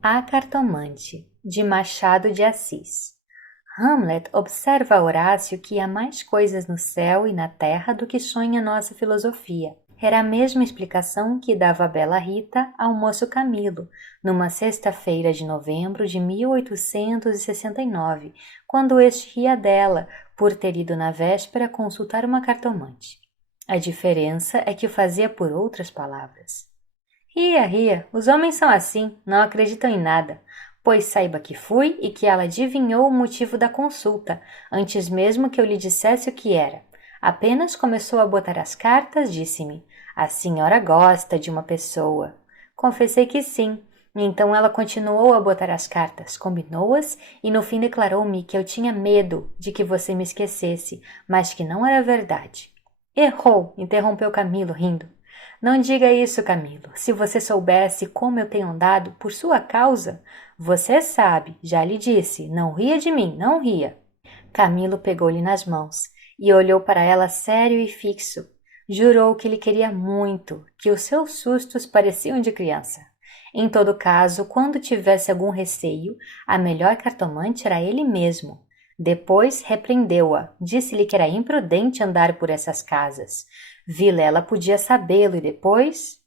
A Cartomante, de Machado de Assis. Hamlet observa a Horácio que há mais coisas no céu e na terra do que sonha nossa filosofia. Era a mesma explicação que dava a bela Rita ao moço Camilo, numa sexta-feira de novembro de 1869, quando este ria dela por ter ido na véspera consultar uma cartomante. A diferença é que o fazia por outras palavras. Ria, ria, os homens são assim, não acreditam em nada. Pois saiba que fui e que ela adivinhou o motivo da consulta, antes mesmo que eu lhe dissesse o que era. Apenas começou a botar as cartas, disse-me: "A senhora gosta de uma pessoa." Confessei que sim. E então ela continuou a botar as cartas, combinou-as e no fim declarou-me que eu tinha medo de que você me esquecesse, mas que não era verdade. Errou, interrompeu Camilo, rindo. Não diga isso, Camilo. Se você soubesse como eu tenho andado por sua causa, você sabe, já lhe disse, não ria de mim, não ria. Camilo pegou-lhe nas mãos e olhou para ela sério e fixo. Jurou que lhe queria muito, que os seus sustos pareciam de criança. Em todo caso, quando tivesse algum receio, a melhor cartomante era ele mesmo. Depois repreendeu-a, disse-lhe que era imprudente andar por essas casas. Vilela podia sabê-lo e depois...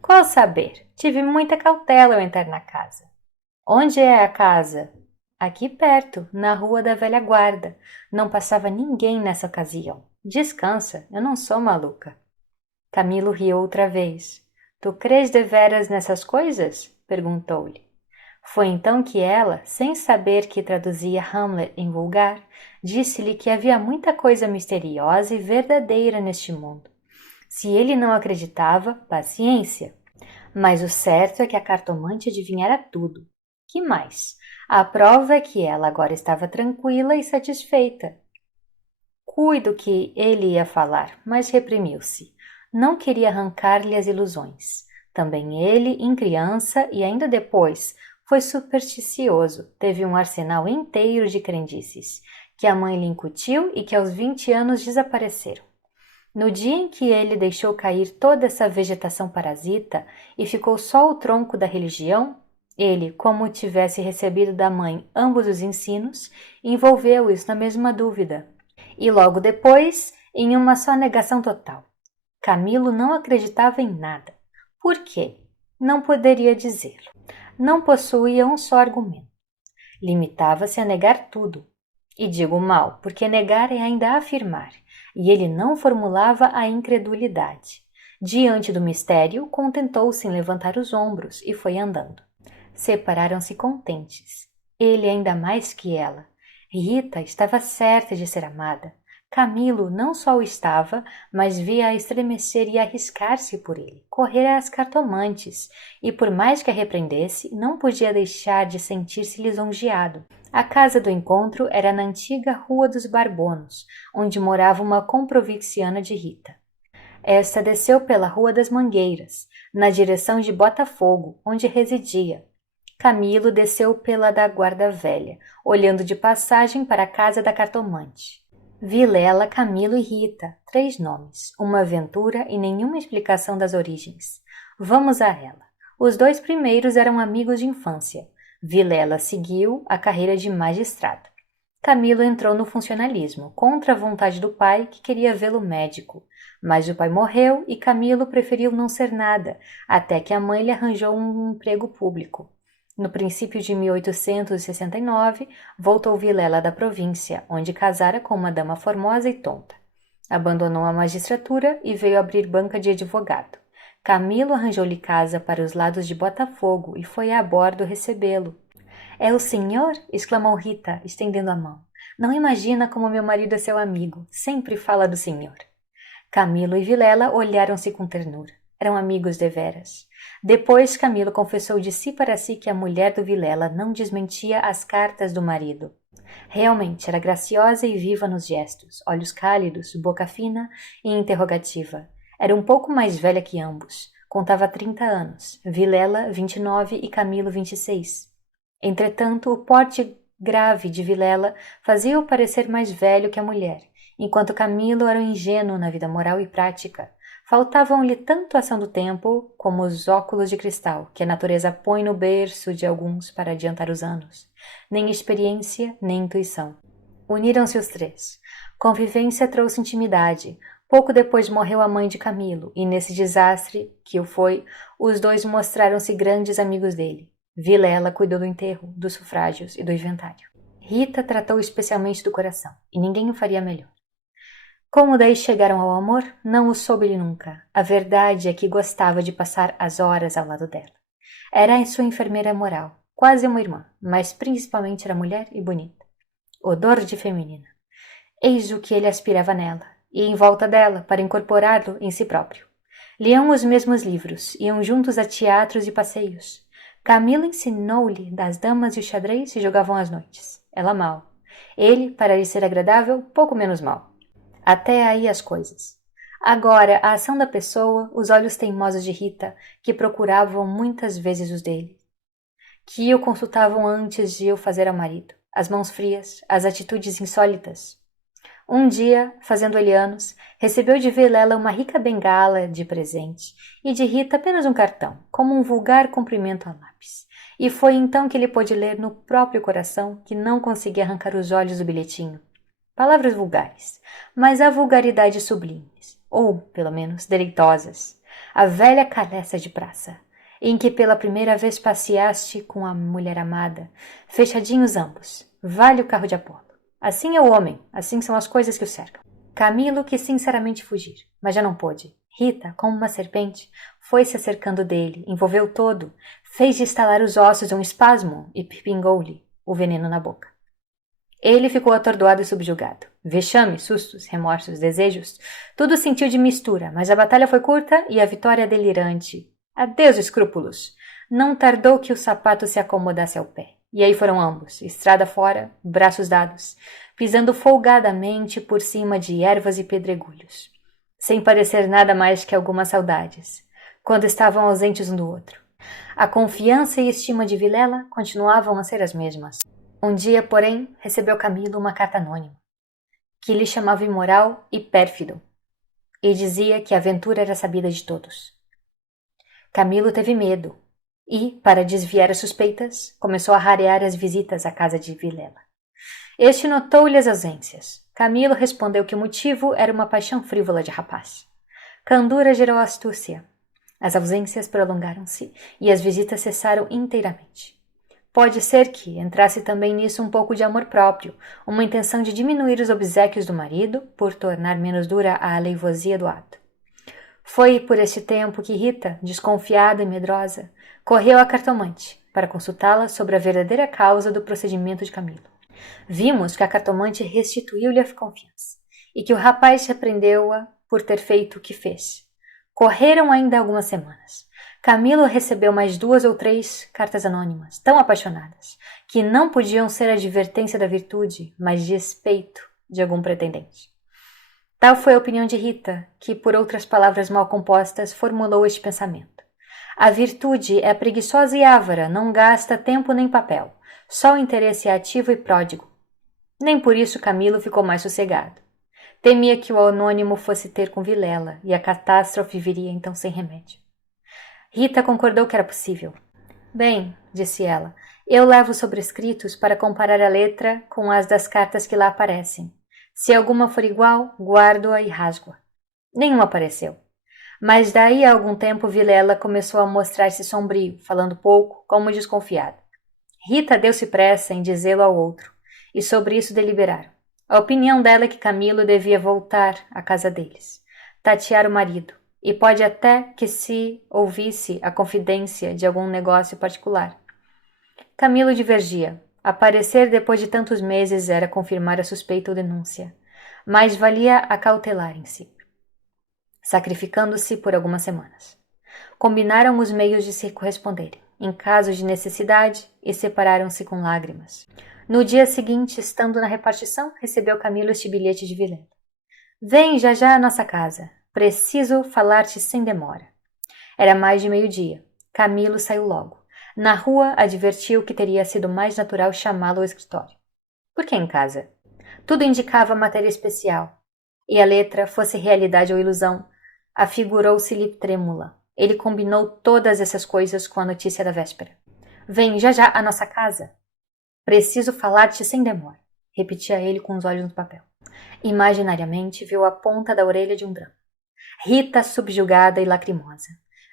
Qual saber? Tive muita cautela ao entrar na casa. Onde é a casa? Aqui perto, na rua da velha guarda. Não passava ninguém nessa ocasião. Descansa, eu não sou maluca. Camilo riu outra vez. Tu crês deveras nessas coisas? Perguntou-lhe. Foi então que ela, sem saber que traduzia Hamlet em vulgar, disse-lhe que havia muita coisa misteriosa e verdadeira neste mundo. Se ele não acreditava, paciência. Mas o certo é que a cartomante adivinhara tudo. Que mais? A prova é que ela agora estava tranquila e satisfeita. Cuido que ele ia falar, mas reprimiu-se. Não queria arrancar-lhe as ilusões. Também ele, em criança e ainda depois, foi supersticioso, teve um arsenal inteiro de crendices, que a mãe lhe incutiu e que aos 20 anos desapareceram. No dia em que ele deixou cair toda essa vegetação parasita e ficou só o tronco da religião, ele, como tivesse recebido da mãe ambos os ensinos, envolveu-os na mesma dúvida. E logo depois, em uma só negação total. Camilo não acreditava em nada. Por quê? Não poderia dizê-lo. Não possuía um só argumento. Limitava-se a negar tudo. E digo mal, porque negar é ainda afirmar, e ele não formulava a incredulidade. Diante do mistério, contentou-se em levantar os ombros e foi andando. Separaram-se contentes. Ele ainda mais que ela. Rita estava certa de ser amada. Camilo não só o estava, mas via-a estremecer e arriscar-se por ele, correr às cartomantes, e por mais que a repreendesse, não podia deixar de sentir-se lisonjeado. A casa do encontro era na antiga Rua dos Barbonos, onde morava uma comprovinciana de Rita. Esta desceu pela Rua das Mangueiras, na direção de Botafogo, onde residia. Camilo desceu pela da Guarda Velha, olhando de passagem para a casa da cartomante. Vilela, Camilo e Rita, 3 nomes, uma aventura e nenhuma explicação das origens. Vamos a ela. Os 2 primeiros eram amigos de infância. Vilela seguiu a carreira de magistrado. Camilo entrou no funcionalismo, contra a vontade do pai, que queria vê-lo médico. Mas o pai morreu e Camilo preferiu não ser nada, até que a mãe lhe arranjou um emprego público. No princípio de 1869, voltou Vilela da província, onde casara com uma dama formosa e tonta. Abandonou a magistratura e veio abrir banca de advogado. Camilo arranjou-lhe casa para os lados de Botafogo e foi a bordo recebê-lo. É o senhor? Exclamou Rita, estendendo a mão. Não imagina como meu marido é seu amigo. Sempre fala do senhor. Camilo e Vilela olharam-se com ternura. Eram amigos deveras. Depois Camilo confessou de si para si que a mulher do Vilela não desmentia as cartas do marido. Realmente era graciosa e viva nos gestos, olhos cálidos, boca fina e interrogativa. Era um pouco mais velha que ambos. Contava 30 anos, Vilela 29 e Camilo 26. Entretanto, o porte grave de Vilela fazia-o parecer mais velho que a mulher, enquanto Camilo era um ingênuo na vida moral e prática. Faltavam-lhe tanto a ação do tempo como os óculos de cristal que a natureza põe no berço de alguns para adiantar os anos. Nem experiência, nem intuição. Uniram-se os três. Convivência trouxe intimidade. Pouco depois morreu a mãe de Camilo, e nesse desastre, que o foi, os dois mostraram-se grandes amigos dele. Vilela cuidou do enterro, dos sufrágios e do inventário. Rita tratou especialmente do coração, e ninguém o faria melhor. Como daí chegaram ao amor, não o soube-lhe nunca. A verdade é que gostava de passar as horas ao lado dela. Era a sua enfermeira moral, quase uma irmã, mas principalmente era mulher e bonita. Odor de feminina. Eis o que ele aspirava nela, e em volta dela, para incorporá-lo em si próprio. Liam os mesmos livros, iam juntos a teatros e passeios. Camilo ensinou-lhe das damas e o xadrez e jogavam às noites. Ela mal. Ele, para lhe ser agradável, pouco menos mal. Até aí as coisas. Agora, a ação da pessoa, os olhos teimosos de Rita, que procuravam muitas vezes os dele, que o consultavam antes de o fazer ao marido, as mãos frias, as atitudes insólitas. Um dia, fazendo ele anos, recebeu de Vilela uma rica bengala de presente e de Rita apenas um cartão, como um vulgar cumprimento a lápis. E foi então que ele pôde ler no próprio coração que não conseguia arrancar os olhos do bilhetinho. Palavras vulgares, mas a vulgaridade sublimes, ou, pelo menos, deleitosas. A velha calessa de praça, em que pela primeira vez passeaste com a mulher amada, fechadinhos ambos, vale o carro de Apolo. Assim é o homem, assim são as coisas que o cercam. Camilo quis sinceramente fugir, mas já não pôde. Rita, como uma serpente, foi se acercando dele, envolveu todo, fez-lhe estalar os ossos de um espasmo e pingou-lhe o veneno na boca. Ele ficou atordoado e subjugado. Vexame, sustos, remorsos, desejos, tudo sentiu de mistura, mas a batalha foi curta e a vitória delirante. Adeus escrúpulos! Não tardou que o sapato se acomodasse ao pé. E aí foram ambos, estrada fora, braços dados, pisando folgadamente por cima de ervas e pedregulhos, sem parecer nada mais que algumas saudades, quando estavam ausentes um do outro. A confiança e estima de Vilela continuavam a ser as mesmas. Um dia, porém, recebeu Camilo uma carta anônima, que lhe chamava imoral e pérfido, e dizia que a aventura era sabida de todos. Camilo teve medo e, para desviar as suspeitas, começou a rarear as visitas à casa de Vilela. Este notou-lhe as ausências. Camilo respondeu que o motivo era uma paixão frívola de rapaz. Candura gerou astúcia. As ausências prolongaram-se e as visitas cessaram inteiramente. Pode ser que entrasse também nisso um pouco de amor próprio, uma intenção de diminuir os obséquios do marido, por tornar menos dura a aleivosia do ato. Foi por este tempo que Rita, desconfiada e medrosa, correu à cartomante para consultá-la sobre a verdadeira causa do procedimento de Camilo. Vimos que a cartomante restituiu-lhe a confiança e que o rapaz repreendeu-a por ter feito o que fez. Correram ainda algumas semanas. Camilo recebeu mais 2 ou 3 cartas anônimas, tão apaixonadas, que não podiam ser advertência da virtude, mas despeito de algum pretendente. Tal foi a opinião de Rita, que, por outras palavras mal compostas, formulou este pensamento. A virtude é preguiçosa e ávara, não gasta tempo nem papel, só o interesse é ativo e pródigo. Nem por isso Camilo ficou mais sossegado. Temia que o anônimo fosse ter com Vilela, e a catástrofe viria então sem remédio. Rita concordou que era possível. Bem, disse ela, eu levo sobrescritos para comparar a letra com as das cartas que lá aparecem. Se alguma for igual, guardo-a e rasgo-a. Nenhuma apareceu. Mas daí a algum tempo Vilela começou a mostrar-se sombrio, falando pouco, como desconfiado. Rita deu-se pressa em dizê-lo ao outro, e sobre isso deliberaram. A opinião dela é que Camilo devia voltar à casa deles, tatear o marido, e pode até que se ouvisse a confidência de algum negócio particular. Camilo divergia. Aparecer depois de tantos meses era confirmar a suspeita ou denúncia, mas valia acautelarem-se, sacrificando-se por algumas semanas. Combinaram os meios de se corresponderem, em caso de necessidade, e separaram-se com lágrimas. No dia seguinte, estando na repartição, recebeu Camilo este bilhete de Vilela. Vem já à nossa casa. Preciso falar-te sem demora. Era mais de meio-dia. Camilo saiu logo. Na rua, advertiu que teria sido mais natural chamá-lo ao escritório. Por que em casa? Tudo indicava matéria especial. E a letra, fosse realidade ou ilusão, Afigurou-se-lhe trêmula. Ele combinou todas essas coisas com a notícia da véspera. Vem já já à nossa casa. Preciso falar-te sem demora, repetia ele com os olhos no papel. Imaginariamente viu a ponta da orelha de um drama. Rita subjugada e lacrimosa.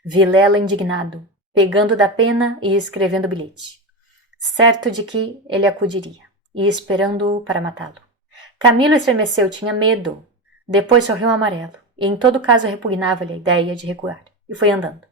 Vilela indignado, pegando da pena e escrevendo o bilhete. Certo de que ele acudiria, e esperando-o para matá-lo. Camilo estremeceu, tinha medo. Depois sorriu amarelo, e em todo caso repugnava-lhe a ideia de recuar, e foi andando.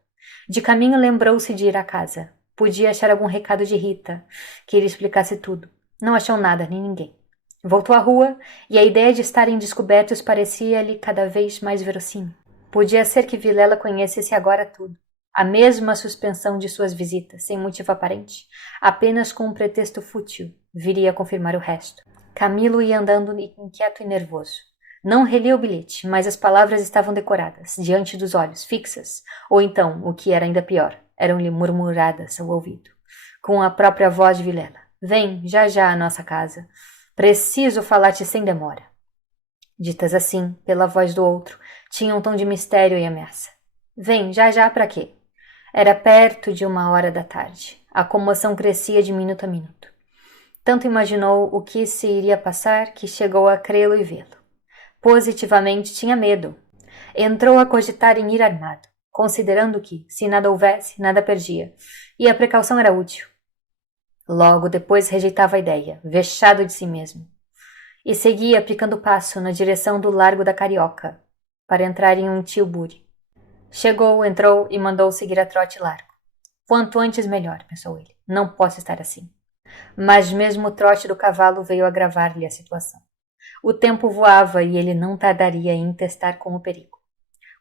De caminho lembrou-se de ir à casa. Podia achar algum recado de Rita, que lhe explicasse tudo. Não achou nada, nem ninguém. Voltou à rua, e a ideia de estarem descobertos parecia-lhe cada vez mais verossímil. Podia ser que Vilela conhecesse agora tudo. A mesma suspensão de suas visitas, sem motivo aparente, apenas com um pretexto fútil, viria a confirmar o resto. Camilo ia andando inquieto e nervoso. Não relia o bilhete, mas as palavras estavam decoradas, diante dos olhos, fixas, ou então, o que era ainda pior, eram-lhe murmuradas ao ouvido, com a própria voz de Vilela. Vem, já já à nossa casa. Preciso falar-te sem demora. Ditas assim, pela voz do outro, tinha um tom de mistério e ameaça. Vem, já já para quê? Era perto de 1h da tarde. A comoção crescia de minuto a minuto. Tanto imaginou o que se iria passar que chegou a crê-lo e vê-lo. Positivamente tinha medo. Entrou a cogitar em ir armado, considerando que, se nada houvesse, nada perdia, e a precaução era útil. Logo depois rejeitava a ideia, vexado de si mesmo, e seguia picando passo na direção do Largo da Carioca, para entrar em um tilbury. Chegou, entrou e mandou seguir a trote largo. Quanto antes melhor, pensou ele. Não posso estar assim. Mas mesmo o trote do cavalo veio agravar-lhe a situação. O tempo voava e ele não tardaria em testar com o perigo.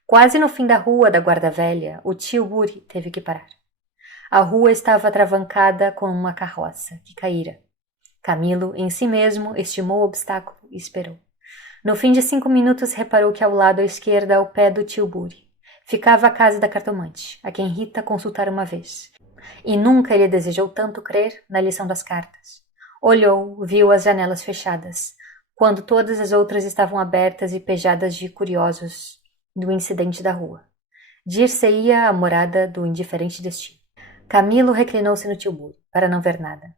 Quase no fim da rua da Guarda Velha, o tilbury teve que parar. A rua estava atravancada com uma carroça, que caíra. Camilo, em si mesmo, estimou o obstáculo e esperou. No fim de 5 minutos, reparou que ao lado à esquerda, ao pé do tilbury, ficava a casa da cartomante, a quem Rita consultara uma vez. E nunca ele desejou tanto crer na lição das cartas. Olhou, viu as janelas fechadas, quando todas as outras estavam abertas e pejadas de curiosos do incidente da rua. Dir-se-ia a morada do indiferente destino. Camilo reclinou-se no tilbury, para não ver nada.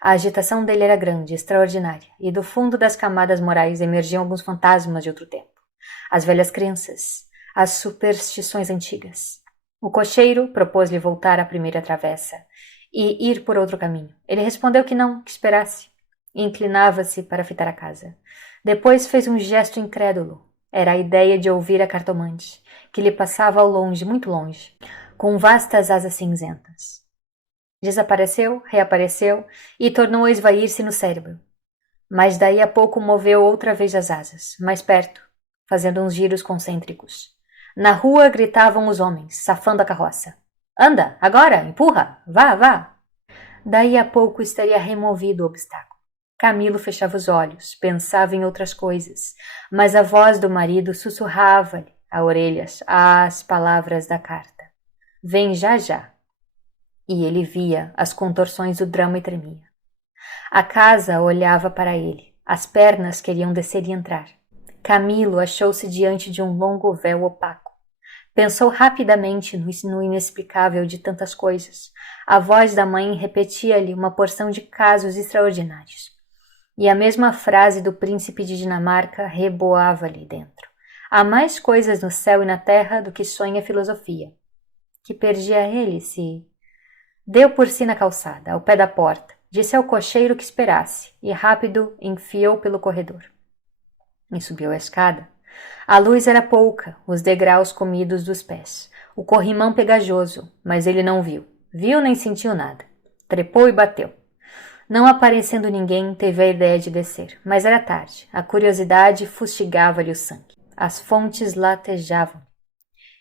A agitação dele era grande, extraordinária, e do fundo das camadas morais emergiam alguns fantasmas de outro tempo. As velhas crenças, as superstições antigas. O cocheiro propôs-lhe voltar à primeira travessa e ir por outro caminho. Ele respondeu que não, que esperasse. Inclinava-se para fitar a casa. Depois fez um gesto incrédulo. Era a ideia de ouvir a cartomante, que lhe passava ao longe, muito longe, com vastas asas cinzentas. Desapareceu, reapareceu e tornou a esvair-se no cérebro. Mas daí a pouco moveu outra vez as asas, mais perto, fazendo uns giros concêntricos. Na rua gritavam os homens, safando a carroça. Anda, agora, empurra, vá, vá. Daí a pouco estaria removido o obstáculo. Camilo fechava os olhos, pensava em outras coisas, mas a voz do marido sussurrava-lhe a orelhas as palavras da carta. Vem já já. E ele via as contorções do drama e tremia. A casa olhava para ele, as pernas queriam descer e entrar. Camilo achou-se diante de um longo véu opaco. Pensou rapidamente no inexplicável de tantas coisas. A voz da mãe repetia-lhe uma porção de casos extraordinários. E a mesma frase do príncipe de Dinamarca reboava-lhe dentro. Há mais coisas no céu e na terra do que sonha a filosofia. Que perdia ele se... Deu por si na calçada, ao pé da porta. Disse ao cocheiro que esperasse, e rápido enfiou pelo corredor. E subiu a escada. A luz era pouca, os degraus comidos dos pés, o corrimão pegajoso, mas ele não viu. Viu nem sentiu nada. Trepou e bateu. Não aparecendo ninguém, teve a ideia de descer, mas era tarde. A curiosidade fustigava-lhe o sangue. As fontes latejavam.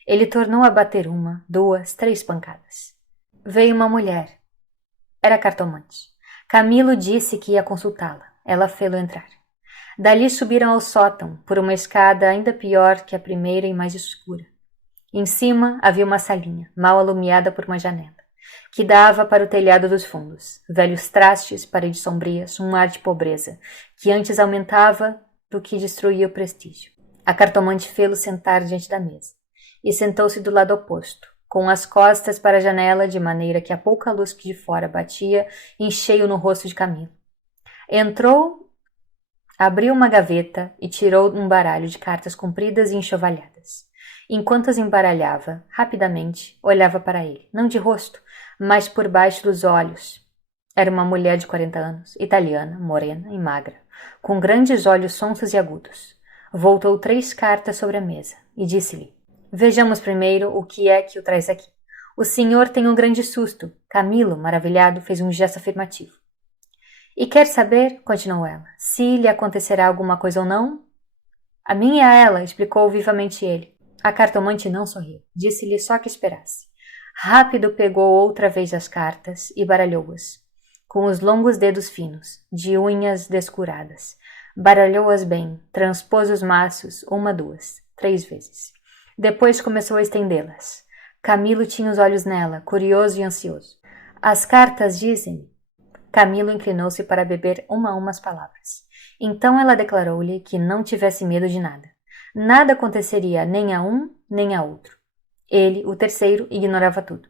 Ele tornou a bater 1, 2, 3 pancadas. Veio uma mulher. Era cartomante. Camilo disse que ia consultá-la. Ela fê-lo entrar. Dali subiram ao sótão, por uma escada ainda pior que a primeira e mais escura. Em cima havia uma salinha, mal alumiada por uma janela, que dava para o telhado dos fundos. Velhos trastes, paredes sombrias, um ar de pobreza, que antes aumentava do que destruía o prestígio. A cartomante fê-lo sentar diante da mesa. e sentou-se do lado oposto, com as costas para a janela, de maneira que a pouca luz que de fora batia em cheio no rosto de Camilo. Entrou, abriu uma gaveta e tirou um baralho de cartas compridas e enxovalhadas. Enquanto as embaralhava, rapidamente, olhava para ele, não de rosto, mas por baixo dos olhos. Era uma mulher de 40 anos, italiana, morena e magra, com grandes olhos sonsos e agudos. Voltou 3 cartas sobre a mesa e disse-lhe: Vejamos primeiro o que é que o traz aqui. O senhor tem um grande susto. Camilo, maravilhado, fez um gesto afirmativo. E quer saber, continuou ela, se lhe acontecerá alguma coisa ou não? A minha é ela, explicou vivamente ele. A cartomante não sorriu. Disse-lhe só que esperasse. Rápido pegou outra vez as cartas e baralhou-as, com os longos dedos finos, de unhas descuradas. Baralhou-as bem, transpôs os maços, 1, 2, 3 vezes. Depois começou a estendê-las. Camilo tinha os olhos nela, curioso e ansioso. As cartas dizem. Camilo inclinou-se para beber uma a uma as palavras. Então ela declarou-lhe que não tivesse medo de nada. Nada aconteceria nem a um nem a outro. Ele, o terceiro, ignorava tudo.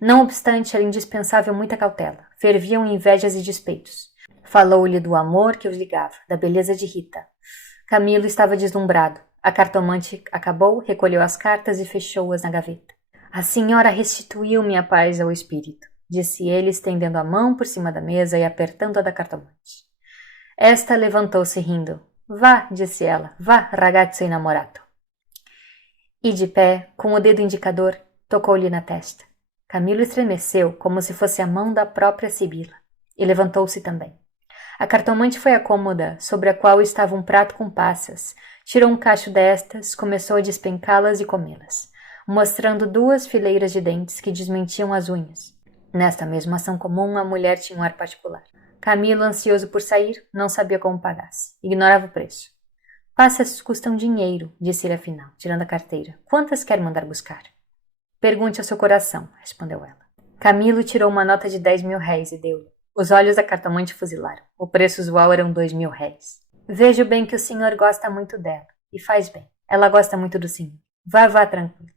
Não obstante, era indispensável muita cautela. Ferviam invejas e despeitos. Falou-lhe do amor que os ligava, da beleza de Rita. Camilo estava deslumbrado. A cartomante acabou, recolheu as cartas e fechou-as na gaveta. A senhora restituiu minha paz ao espírito, disse ele, estendendo a mão por cima da mesa e apertando a da cartomante. Esta levantou-se rindo. Vá, disse ela, vá, ragazzo innamorato. E de pé, com o dedo indicador, tocou-lhe na testa. Camilo estremeceu, como se fosse a mão da própria Sibila, e levantou-se também. A cartomante foi à cômoda, sobre a qual estava um prato com passas, tirou um cacho destas, começou a despencá-las e comê-las, mostrando 2 fileiras de dentes que desmentiam as unhas. Nesta mesma ação comum, a mulher tinha um ar particular. Camilo, ansioso por sair, não sabia como pagasse. Ignorava o preço. Passas custam dinheiro, disse-lhe afinal, tirando a carteira. Quantas quer mandar buscar? Pergunte ao seu coração, respondeu ela. Camilo tirou uma nota de 10.000 réis e deu-lhe. Os olhos da cartomante fuzilaram. O preço usual eram 2.000 réis. Vejo bem que o senhor gosta muito dela. E faz bem. Ela gosta muito do senhor. Vá tranquilo.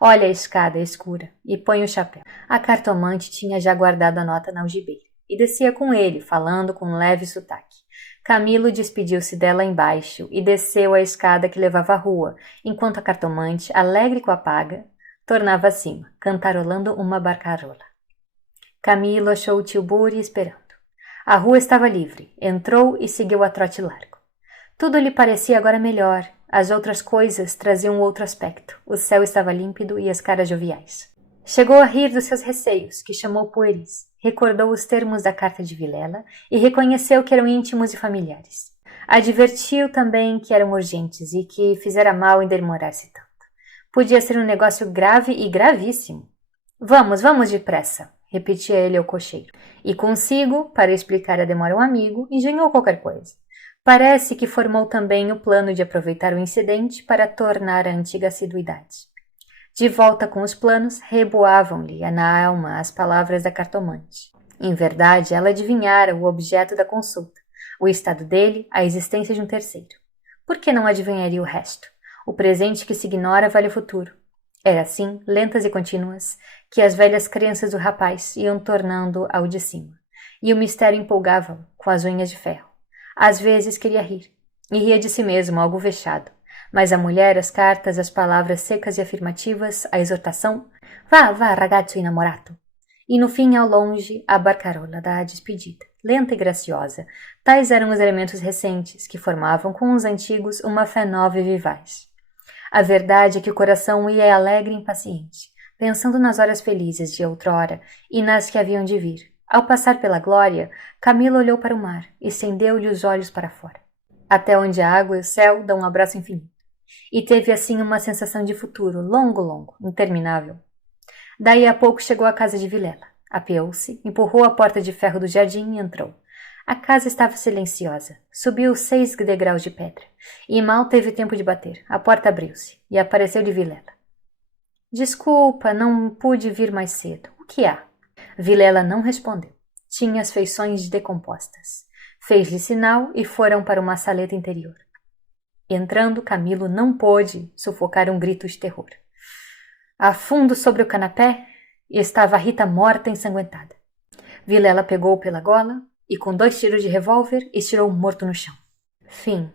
Olha a escada escura e põe o chapéu. A cartomante tinha já guardado a nota na algibeira e descia com ele, falando com um leve sotaque. Camilo despediu-se dela embaixo e desceu a escada que levava à rua, enquanto a cartomante, alegre com a paga, tornava acima, cantarolando uma barcarola. Camilo achou o tio Buri esperando. A rua estava livre, entrou e seguiu a trote largo. Tudo lhe parecia agora melhor. As outras coisas traziam outro aspecto. O céu estava límpido e as caras joviais. Chegou a rir dos seus receios, que chamou pueris. Recordou os termos da carta de Vilela e reconheceu que eram íntimos e familiares. Advertiu também que eram urgentes e que fizera mal em demorar-se tanto. Podia ser um negócio grave e gravíssimo. Vamos depressa, repetia ele ao cocheiro. E consigo, para explicar a demora ao amigo, engenhou qualquer coisa. Parece que formou também o plano de aproveitar o incidente para tornar a antiga assiduidade. De volta com os planos, reboavam-lhe na alma as palavras da cartomante. Em verdade, ela adivinhara o objeto da consulta, o estado dele, a existência de um terceiro. Por que não adivinharia o resto? O presente que se ignora vale o futuro. Era assim, lentas e contínuas, que as velhas crenças do rapaz iam tornando ao de cima, e o mistério empolgava-o com as unhas de ferro. Às vezes queria rir, e ria de si mesmo, algo vexado. Mas a mulher, as cartas, as palavras secas e afirmativas, a exortação, vá, ragazzo innamorato. E no fim, ao longe, a barcarola da despedida, lenta e graciosa. Tais eram os elementos recentes, que formavam com os antigos uma fé nova e vivaz. A verdade é que o coração ia alegre e impaciente, pensando nas horas felizes de outrora e nas que haviam de vir. Ao passar pela glória, Camilo olhou para o mar e estendeu-lhe os olhos para fora, até onde a água e o céu dão um abraço infinito. E teve assim uma sensação de futuro, longo, interminável. Daí a pouco chegou à casa de Vilela. Apeou-se, empurrou a porta de ferro do jardim e entrou. A casa estava silenciosa. Subiu 6 degraus de pedra. E mal teve tempo de bater. A porta abriu-se e apareceu de Vilela. Desculpa, não pude vir mais cedo. O que há? Vilela não respondeu. Tinha as feições decompostas. Fez-lhe sinal e foram para uma saleta interior. Entrando, Camilo não pôde sufocar um grito de terror. A fundo sobre o canapé estava a Rita morta ensanguentada. Vilela pegou-o pela gola e, com 2 tiros de revólver, estirou o morto no chão. Fim.